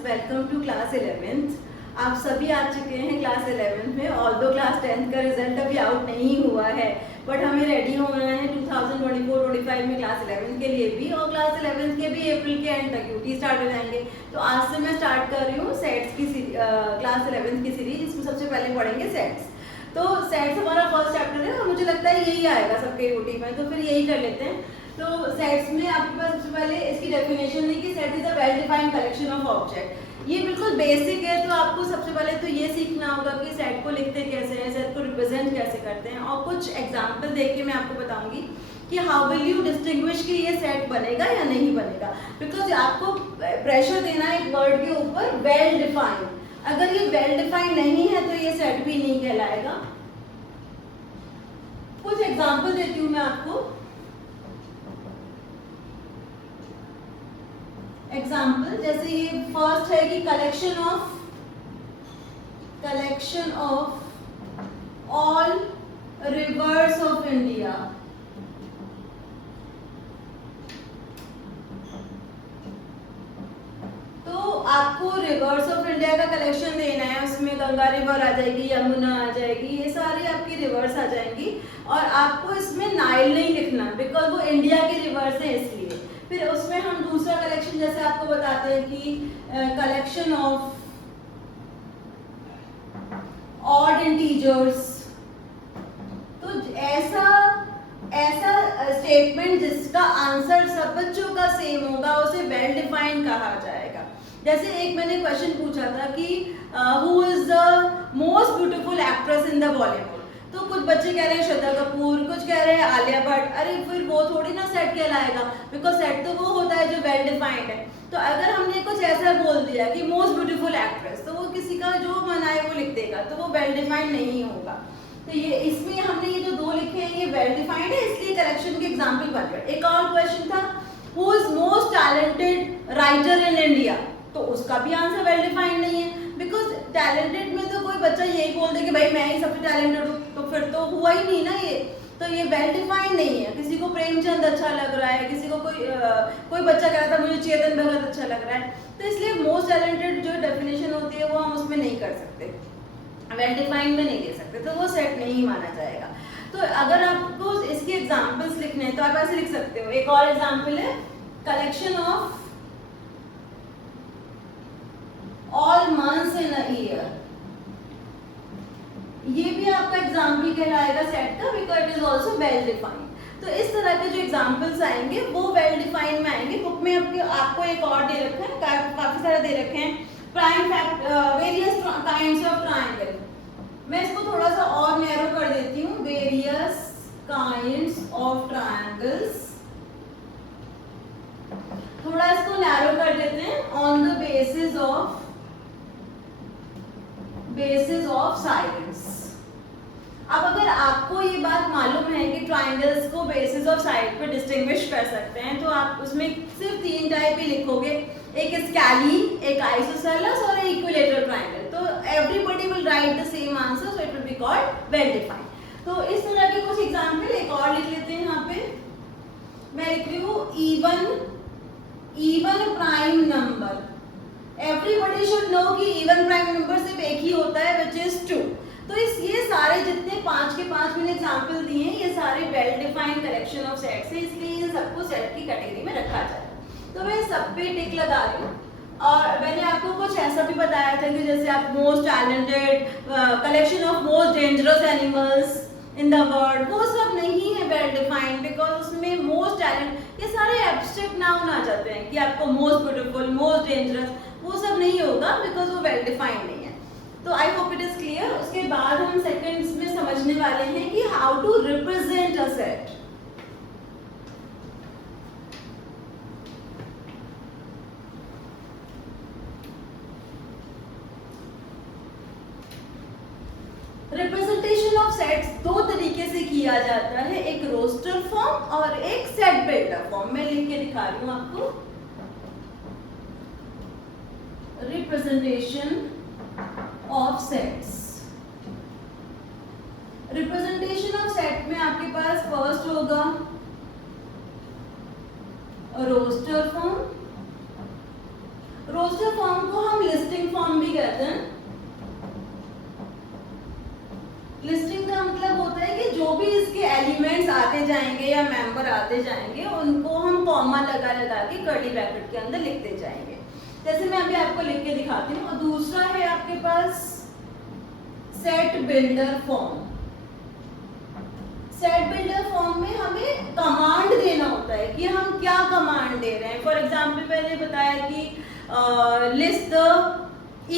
Welcome to class 11th। आप सभी आ चुके हैं क्लास 11th में। ऑल्दो क्लास 10th का रिजल्ट अभी आउट नहीं हुआ है, बट हमें रेडी होना है 2024-25 में क्लास 11th के लिए भी, और क्लास 11th के भी अप्रैल के एंड तक यूटी स्टार्ट हो जाएंगे। तो आज से मैं स्टार्ट कर रही हूँ सेट्स की क्लास 11th की सीरीज, जिसमें सबसे पहले पढ़ेंगे सेट्स। तो सेट्स हमारा फर्स्ट चैप्टर है और मुझे लगता है यही आएगा सबके यूटी में, तो फिर यही कर लेते हैं। तो सेट्स में आपके पास सबसे पहले इसकी डेफिनेशन है कि set is a well defined collection of object. ये बिल्कुल बेसिक है, तो आपको सबसे पहले तो ये सीखना होगा कि सेट को लिखते कैसे हैं, सेट को रिप्रेजेंट कैसे करते हैं, और कुछ एग्जांपल देके मैं आपको बताऊंगी कि हाउ विल यू डिस्टिंग्विश कि ये सेट बनेगा या नहीं बनेगा। बिकॉज आपको प्रेशर देना है एक वर्ड के ऊपर, वेल डिफाइंड। अगर ये वेल डिफाइंड नहीं है तो ये सेट भी नहीं कहलाएगा। कुछ एग्जाम्पल देती हूँ मैं आपको। एग्जाम्पल जैसे ये फर्स्ट है कि collection of all reverse of India. तो आपको रिवर्स ऑफ इंडिया का कलेक्शन देना है, उसमें गंगा रिवर आ जाएगी, यमुना आ जाएगी, ये सारी आपकी रिवर्स आ जाएंगी। और आपको इसमें नाइल नहीं लिखना, बिकॉज वो इंडिया की रिवर्स है इसलिए। फिर उसमें हम दूसरा कलेक्शन जैसे आपको बताते हैं कि कलेक्शन ऑफ ऑड इंटीजर्स। तो ऐसा स्टेटमेंट जिसका आंसर सब बच्चों का सेम होगा उसे वेल डिफाइंड कहा जाएगा। जैसे एक मैंने क्वेश्चन पूछा था कि who is the most beautiful actress in the Bollywood. तो कुछ बच्चे कह रहे हैं श्रद्धा कपूर, कुछ कह रहे हैं आलिया भट्ट। अरे फिर वो थोड़ी ना सेट कहलाएगा, बिकॉज सेट तो वो होता है जो वेल डिफाइंड है। तो अगर हमने कुछ ऐसा बोल दिया कि मोस्ट ब्यूटीफुल एक्ट्रेस, तो वो किसी का जो मन आए वो लिख देगा, तो वो वेल डिफाइंड नहीं होगा। तो ये इसमें हमने ये जो दो लिखे हैं ये वेल डिफाइंड है, इसलिए करेक्शन के एग्जाम्पल बन गए। एक और क्वेश्चन था who is most talented writer in India, तो उसका भी आंसर वेल डिफाइंड नहीं है। बिकॉज टैलेंटेड में तो कोई बच्चा यही बोल दे कि भाई मैं ही सबसे टैलेंटेड हूँ, तो फिर तो हुआ ही नहीं ना ये। तो ये वेल डिफाइंड नहीं है। किसी को प्रेमचंद अच्छा लग रहा है, किसी को कोई बच्चा कह रहा था मुझे चेतन भगत अच्छा लग रहा है, तो इसलिए मोस्ट टैलेंटेड जो डेफिनेशन होती है वो हम उसमें नहीं कर सकते, वेल डिफाइंड में नहीं दे सकते, तो वो सेट नहीं माना जाएगा। तो अगर आपको इसके एग्जाम्पल्स लिखने हैं तो आप ऐसे लिख सकते हो। एक और एग्जाम्पल है collection of all months in a year. ये भी आपका एग्जाम्पल कहलाएगा सेट का, because it is also well defined. तो इस तरह के जो एग्जाम्पल्स आएंगे वो वेल डिफाइंड में आएंगे। बुक में आपको एक और दे रखा है, काफी सारे दे रखे हैं, prime fact various kinds of triangle. मैं इसको थोड़ा सा और नैरो कर देती हूँ, वेरियस काइंड्स ऑफ ट्रायंगल्स। थोड़ा इसको नैरो कर देते हैं, on the basis of sides. अब अगर आपको ये बात मालूम है कि ट्राइंगल्स को बेसिस ऑफ साइड पे डिस्टिंग्विश कर सकते हैं, तो आप उसमें सिर्फ 3 टाइप ही लिखोगे, एक स्कैलीन, एक आइसोसेलेस और एक इक्विलेटरल ट्राइंगल। तो everybody will write the same answer, so it will be called well defined. तो इस तरह के कुछ एग्जांपल एक और लिख लेते हैं। यहाँ पे मैं लिख रही हूँ even prime number. Everybody should know कि इवन प्राइम नंबर सिर्फ एक ही होता है, विच इज 2। तो ये सारे जितने 5 के 5 मैंने एग्जाम्पल दिए हैं, ये सारे well defined collection of sets है, इसलिए इन सबको सेट की कैटेगरी में रखा जाएगा। तो मैं सब पे टिक लगा रही हूँ। और मैंने आपको कुछ ऐसा भी बताया था कि जैसे आप most talented, collection of most dangerous animals in the world, वो सब नहीं है वेल डिफाइंड, बिकॉज उसमें मोस्ट टैलेंट ये सारे एब्स्ट्रैक्ट नाउन आ जाते हैं कि आपको मोस्ट ब्यूटीफुल, मोस्ट डेंजरस, वो सब नहीं होगा बिकॉज वो वेल डिफाइंड नहीं है। तो I hope it is clear. उसके बाद हम सेकंड्स में समझने वाले हैं कि how to represent a set. Representation of sets दो तरीके से किया जाता है, एक रोस्टर फॉर्म और एक सेट बिल्डर फॉर्म। मैं लिख के दिखा रही हूं आपको। Representation of sets, representation of set में आपके पास फर्स्ट होगा रोस्टर फॉर्म। रोस्टर फॉर्म को हम लिस्टिंग फॉर्म भी कहते हैं। लिस्टिंग का मतलब होता है कि जो भी इसके एलिमेंट्स आते जाएंगे या मेंबर आते जाएंगे उनको हम कॉमा लगा लगा के कर्ली ब्रैकेट के अंदर लिखते जाएंगे। जैसे मैं अभी आपको लिख के दिखाती हूँ। और दूसरा है आपके पास set builder form. Set builder form में हमें कमांड देना होता है कि हम क्या कमांड दे रहे हैं। फॉर एग्जांपल मैंने बताया कि list the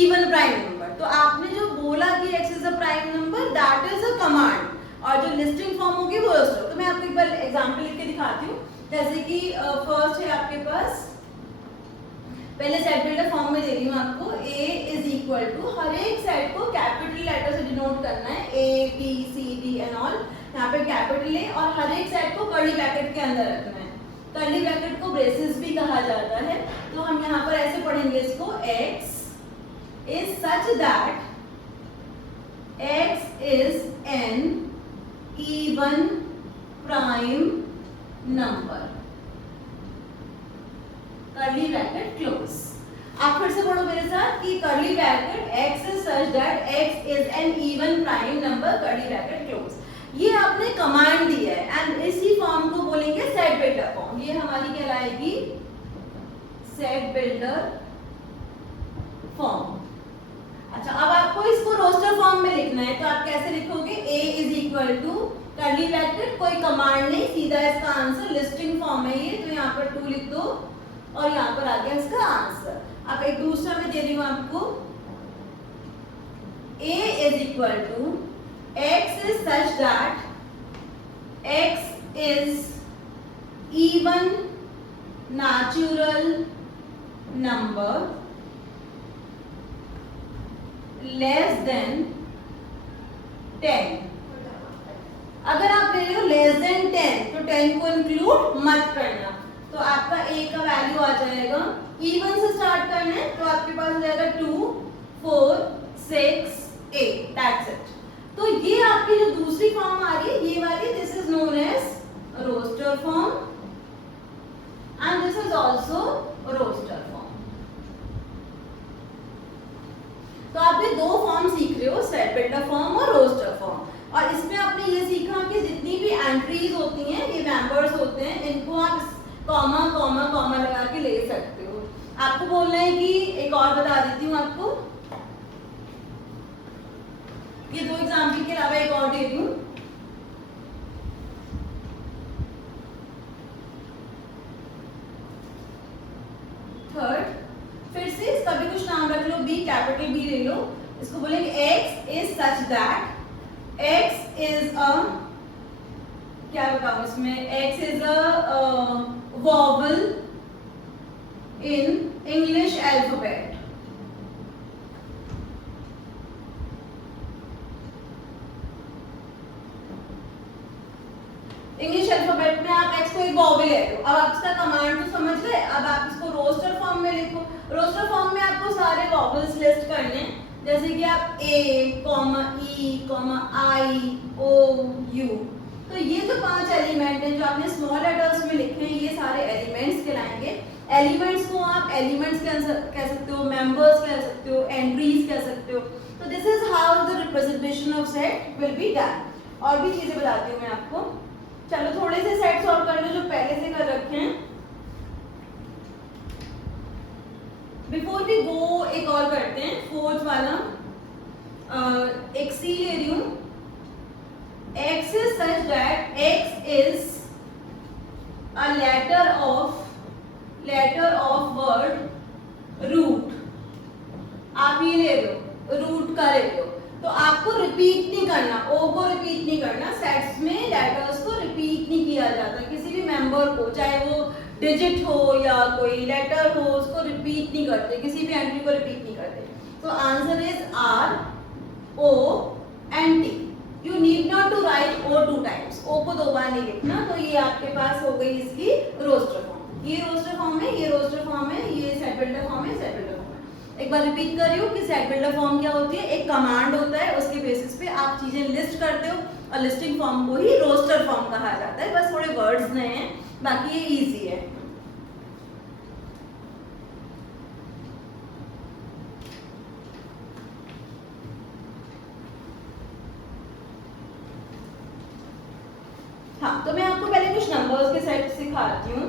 even prime number, तो आपने जो बोला कि x is a prime number, that is a command, और जो लिस्टिंग फॉर्म होगी वो रोस्टर। तो मैं आपको एक बार एग्जांपल लिख के दिखाती हूँ। जैसे कि फर्स्ट है आपके पास, पहले सेट बिल्डर फॉर्म में दे रही हूँ आपको, a इज इक्वल टू, हर एक सेट को कैपिटल लेटर से डिनोट करना है, a b c d and all, यहाँ पे कैपिटल है, और हर एक सेट को कर्ली ब्रैकेट के अंदर रखना है। कर्ली ब्रैकेट को ब्रेसेस भी कहा जाता है। तो हम यहाँ पर ऐसे पढ़ेंगे इसको, x is such that x is an even prime number, curly bracket close. आप फिर से पढ़ो मेरे साथ कि curly bracket x is such that x is an even prime number, curly bracket close. ये आपने कमांड दी है एंड इसी फॉर्म को बोलेंगे सेट बिल्डर फॉर्म। ये हमारी कहलाएगी सेट बिल्डर फॉर्म। अच्छा, अब आपको इसको रोस्टर फॉर्म में लिखना है, तो आप कैसे लिखोगे, a is equal to curly bracket, कोई कमांड नहीं, सीधा इसका आंसर, लिस्टिंग फॉर्म है ये, तो यहाँ पर 2 लिख दो और यहाँ पर आ गया इसका आंसर। अब एक दूसरा में दे रही हूँ आपको, a is equal to x is such that x is even natural number less than 10। अगर आप ले रहे हो लेस देन 10 तो 10 को इंक्लूड मत करना, तो आपका a का वैल्यू आ जाएगा, इवन से स्टार्ट करना है तो आपके पास हो जाएगा 2 4 6 8, दैट्स इट। तो ये आपकी जो दूसरी फॉर्म आ रही है ये वाली, this is known as roster form and this is also roster form. तो आप ये 2 फॉर्म सीख रहे हो, सेट बिल्डर फॉर्म और रोस्टर फॉर्म। और इसमें आपने ये सीखा कि जितनी भी एंट्रीज होती हैं, ये मेंबर्स होते हैं, इनको आप कॉमा कॉमा कॉमा लगा के ले सकते हो। आपको बोलना है कि एक और बता देती हूँ आपको, ये 2 एग्जाम्पल के अलावा एक और दे रही हूँ। थर्ड, फिर से इसका भी कुछ नाम रख लो, b, कैपिटल B ले लो। इसको बोलेंगे x is such that x is a, क्या बताऊं इसमें, x is a vowel in English alphabet. English alphabet में आप x को एक वॉवल ले लो। अब आप इसका कमांड तो समझ गए, अब आप इसको रोस्टर फॉर्म में लिखो। रोस्टर फॉर्म में आपको सारे वॉवल्स लिस्ट करने हैं, जैसे कि आप a, e, i, o, u। तो ये जो 5 एलिमेंट हैं जो आपने स्मॉल लेटर्स में लिखे हैं, ये सारे एलिमेंट्स कहलाएंगे। एलिमेंट्स को आप एलिमेंट्स कह सकते हो, मेंबर्स कह सकते हो, एंट्रीज कह सकते हो। तो this is how the representation of set will be done. और भी चीजें बताती हूँ मैं आपको। चलो थोड़े से सेट सॉल्व कर लो जो पहले से कर रखे हैं। बिफोर वी गो एक और करते हैं, 4th वाला। एक सी ले रही हूँ, x is such that x is a letter of word root। आप ये ले रहे हो, रूट का ले रहे हो, तो आपको रिपीट नहीं करना, ओ को रिपीट नहीं करना। सेट्स में लेटर्स को रिपीट नहीं किया जाता, किसी भी मेंबर को, चाहे वो डिजिट हो या कोई लेटर हो, उसको रिपीट नहीं करते, किसी भी एंट्री को रिपीट नहीं करते। तो answer is R, O and T। You need not to write O 2 times, O को 2 बार नहीं लिखना। तो ये आपके पास हो गई इसकी रोस्टर फॉर्म। ये रोस्टर फॉर्म है, ये रोस्टर फॉर्म है, ये सेट बिल्डर फॉर्म है, सेट बिल्डर फॉर्म है। एक बार रिपीट कर रही हूँ कि सेट बिल्डर फॉर्म क्या होती है, एक कमांड होता है, उसके बेसिस पे आप चीजें लिस्ट करते हो, और लिस्टिंग फॉर्म को ही रोस्टर फॉर्म कहा जाता है। बस थोड़े वर्ड्स नए हैं, बाकी ये इजी है। हाँ, तो मैं आपको पहले कुछ नंबर्स के सेट सिखाती हूँ।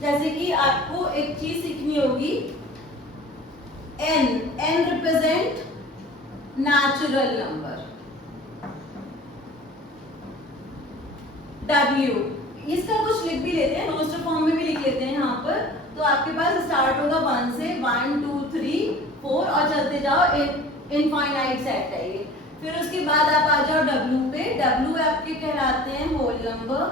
जैसे कि आपको एक चीज सीखनी होगी, n represent natural number, w इसका कुछ लिख भी लेते हैं, रोस्टर फॉर्म में भी लिख लेते हैं यहाँ पर। तो आपके पास स्टार्ट होगा 1 से, 1 2 3 4 और चलते जाओ, इनफाइनाइट सेट है ये। फिर उसके बाद आप आ जाओ w पे। w आपके कहलाते हैं होल नंबर,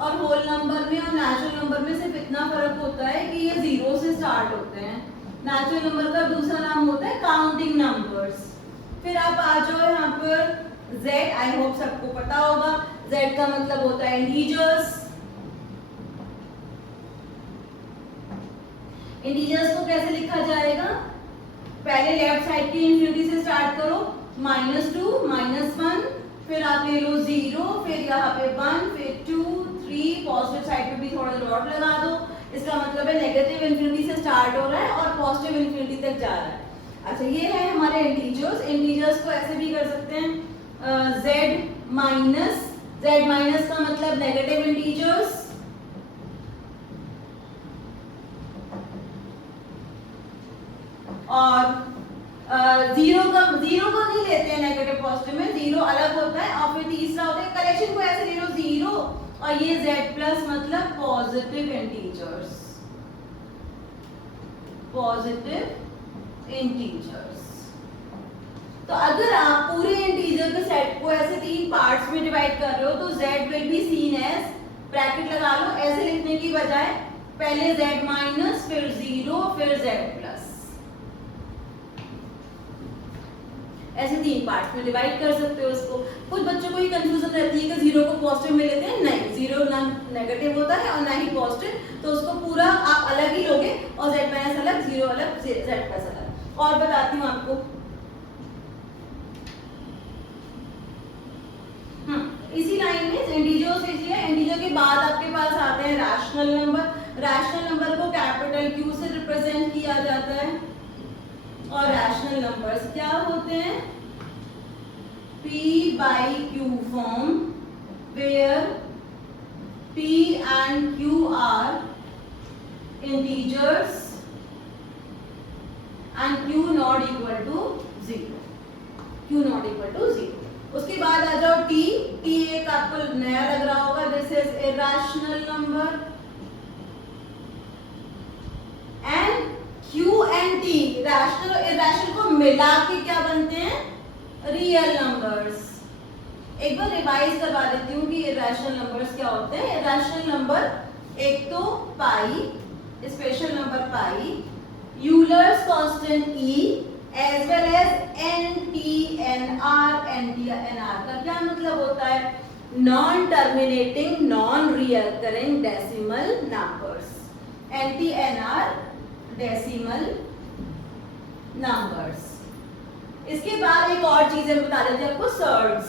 और होल नंबर में और नेचुरल नंबर में सिर्फ इतना फर्क होता है कि ये 0 से स्टार्ट होते हैं। नेचुरल नंबर का दूसरा नाम होता है काउंटिंग नंबर्स। फिर आप आ जाओ यहाँ पर z, आई होप सबको पता होगा, z का मतलब होता है इंटीजर्स। इंटीजर्स को कैसे लिखा जाएगा, पहले लेफ्ट साइड की इंफिनिटी से स्टार्ट करो, -2 -1, फिर आप ले लो 0, फिर यहाँ पे 1, फिर 2 3, पॉजिटिव साइड पे भी थोड़ा डॉट लगा दो। इसका मतलब है नेगेटिव इंफिनिटी से स्टार्ट हो रहा है और पॉजिटिव इंफिनिटी तक जा रहा है। अच्छा, ये है हमारे इंटीजर्स। इंटीजर्स को ऐसे भी कर सकते हैं, z माइनस का मतलब नेगेटिव इंटीजर्स, और जीरो को नहीं लेते हैं नेगेटिव पॉजिटिव में, जीरो अलग होता है। और फिर तीसरा होता है, करेक्शन को ऐसे ले लो 0 और ये z प्लस मतलब पॉजिटिव इंटीजर्स, पॉजिटिव इंटीजर्स। तो अगर आप पूरे इंटीजर के सेट को ऐसे 3 पार्ट्स में डिवाइड कर रहे हो तो z will be seen as, bracket लगा लो, ऐसे लिखने की बजाय पहले z माइनस, फिर 0, फिर z प्लस, ऐसे 3 पार्ट्स में डिवाइड कर सकते हो इसको। कुछ बच्चों को ये कंफ्यूजन रहती है कि 0 को पॉजिटिव में लेते हैं, नहीं, 0 ना नेगेटिव होता है और ना ही पॉजिटिव, तो उसको पूरा आप अलग ही लोगे, और z माइनस अलग, 0 अलग, z प्लस अलग। और बताती हूँ आपको, इसी लाइन में इंटीजर्स लीजिए। इंटीजर के बाद आपके पास आते हैं रैशनल नंबर। रैशनल नंबर को कैपिटल Q से रिप्रेजेंट किया जाता है, और रैशनल नंबर्स क्या होते हैं, P by Q form, where P and Q are integers and Q not equal to 0, Q not equal to 0। उसके बाद आ जाओ t एक आपको नया लग रहा होगा, this is irrational number, and q and t rational और इरेशनल को मिला के क्या बनते हैं, रियल नंबर्स। एक बार रिवाइज करवा देती हूँ कि इरेशनल नंबर्स क्या होते हैं। इरेशनल नंबर एक तो pi, special number pi, Euler's constant e, as well as NTNR। NTNR का क्या मतलब होता है, non terminating non recurring decimal numbers, NTNR decimal numbers. इसके बाद एक और चीज बता देती हूँ आपको, सर्ड्स।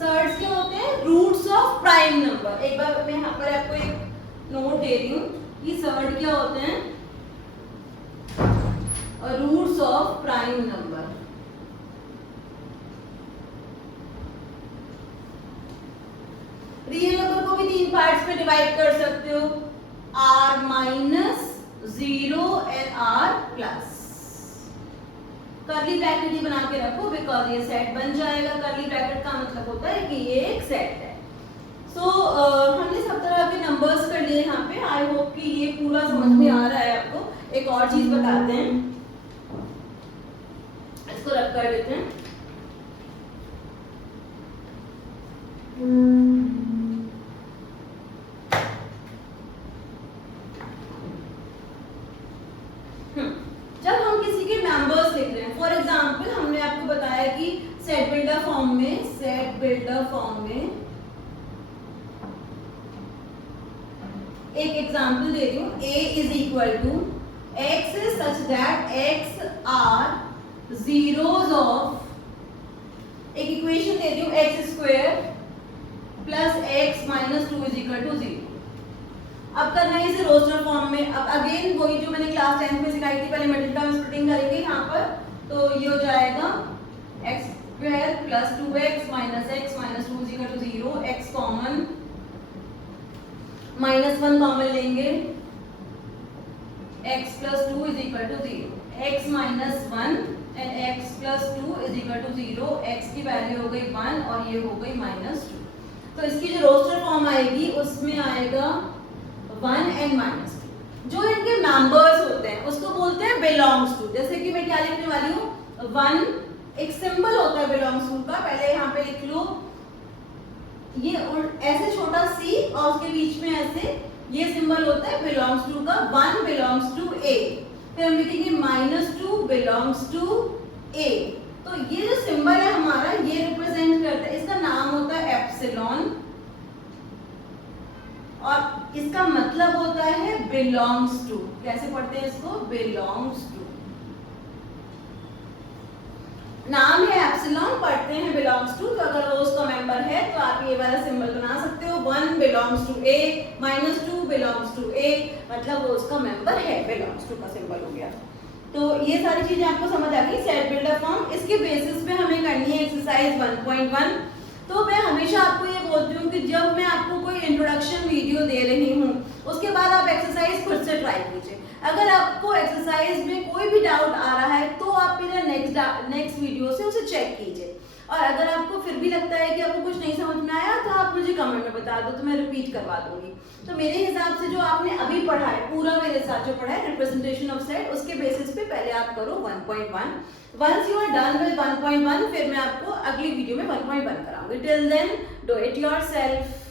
सर्ड्स क्या होते हैं, रूट्स ऑफ प्राइम नंबर। एक बार मैं यहाँ पर आपको एक नोट दे रही हूँ कि सर्ड क्या होते हैं, roots of prime number. Real number को भी 3 पार्ट्स में डिवाइड कर सकते हो, r minus, 0 and r plus. Curly bracket ही बना के रखो, बिकॉज ये सेट बन जाएगा। कर्ली ब्रैकेट का मतलब होता है कि ये एक सेट है। सो हमने सब तरह के नंबर्स कर लिए यहाँ पे। आई होप कि ये पूरा समझ में आ रहा है आपको। एक और चीज बताते हैं, इसको रब कर देते हैं। जब हम किसी के नंबर्स लिख रहे हैं, फॉर एग्जांपल हमने आपको बताया कि सेट बिल्डर फॉर्म में एक एग्जांपल दे रही हूँ, a is equal to x such that x are zeros of, एक इक्वेशन दे रही हूँ x square plus x minus 2 is equal to 0। अब करना है इसे रोस्टर फॉर्म में। अब अगेन वही जो मैंने क्लास 10 में सिखाई थी, पहले मिडिल टर्म स्प्लिटिंग करेंगे यहाँ पर, तो ये हो जाएगा x where plus 2x minus 2 is equal to 0, x common, minus 1 common लेंगे, x plus 2 is equal to 0, x minus 1 and x plus 2 is equal to 0, x की वैल्यू हो गई 1 और ये हो गई -2। तो इसकी जो रोस्टर फॉर्म आएगी उसमें आएगा 1 and -2। जो इनके मेंबर्स होते हैं उसको बोलते हैं बिलोंग्स टू। जैसे कि मैं क्या लिखने वाली हूँ, 1 एक सिंबल होता है बिलोंग्स टू का, पहले यहाँ पे लिख लो ये ऐसे छोटा c और उसके बीच में ऐसे ये सिंबल होता है बिलोंग्स टू का, 1 बिलोंग्स टू a, फिर हम लिखेंगे -2 बिलोंग्स टू a। तो ये जो सिंबल है हमारा ये रिप्रेजेंट करता है, इसका नाम होता है एप्सिलॉन और इसका मतलब होता है बिलोंग्स टू। कैसे पढ़ते हैं इसको, बिलोंग्स टू, नाम है एप्सिलॉन, पढ़ते हैं बिलोंग्स टू। तो अगर वो उसका मेंबर है तो आप ये वाला सिंबल बना सकते हो, 1 belongs to a, -2 belongs to a, मतलब वो उसका मेंबर है, बिलोंग्स टू का सिंबल हो गया। तो ये सारी चीजें आपको समझ आ गई। सेट बिल्डर फॉर्म, इसके बेसिस पे हमें करनी है एक्सरसाइज 1.1। तो मैं हमेशा आपको ये बोलती हूँ कि जब मैं आपको कोई इंट्रोडक्शन वीडियो दे रही हूँ उसके बाद आप एक्सरसाइज खुद से ट्राई कीजिए। अगर आपको एक्सरसाइज में कोई भी डाउट आ रहा है तो आप मेरा नेक्स्ट वीडियो से उसे चेक कीजिए, और अगर आपको फिर भी लगता है कि आपको कुछ नहीं समझ में आया तो आप मुझे कमेंट में बता दो, तो मैं रिपीट करवा दूंगी। तो मेरे हिसाब से जो आपने अभी पढ़ा है, पूरा मेरे साथ जो पढ़ा है रिप्रेजेंटेशन ऑफ सेट, उसके बेसिस पे पहले आप करो 1.1। Once you are done with 1.1 फिर मैं आपको अगली वीडियो में 1.1 कराऊंगी। Till then do it yourself.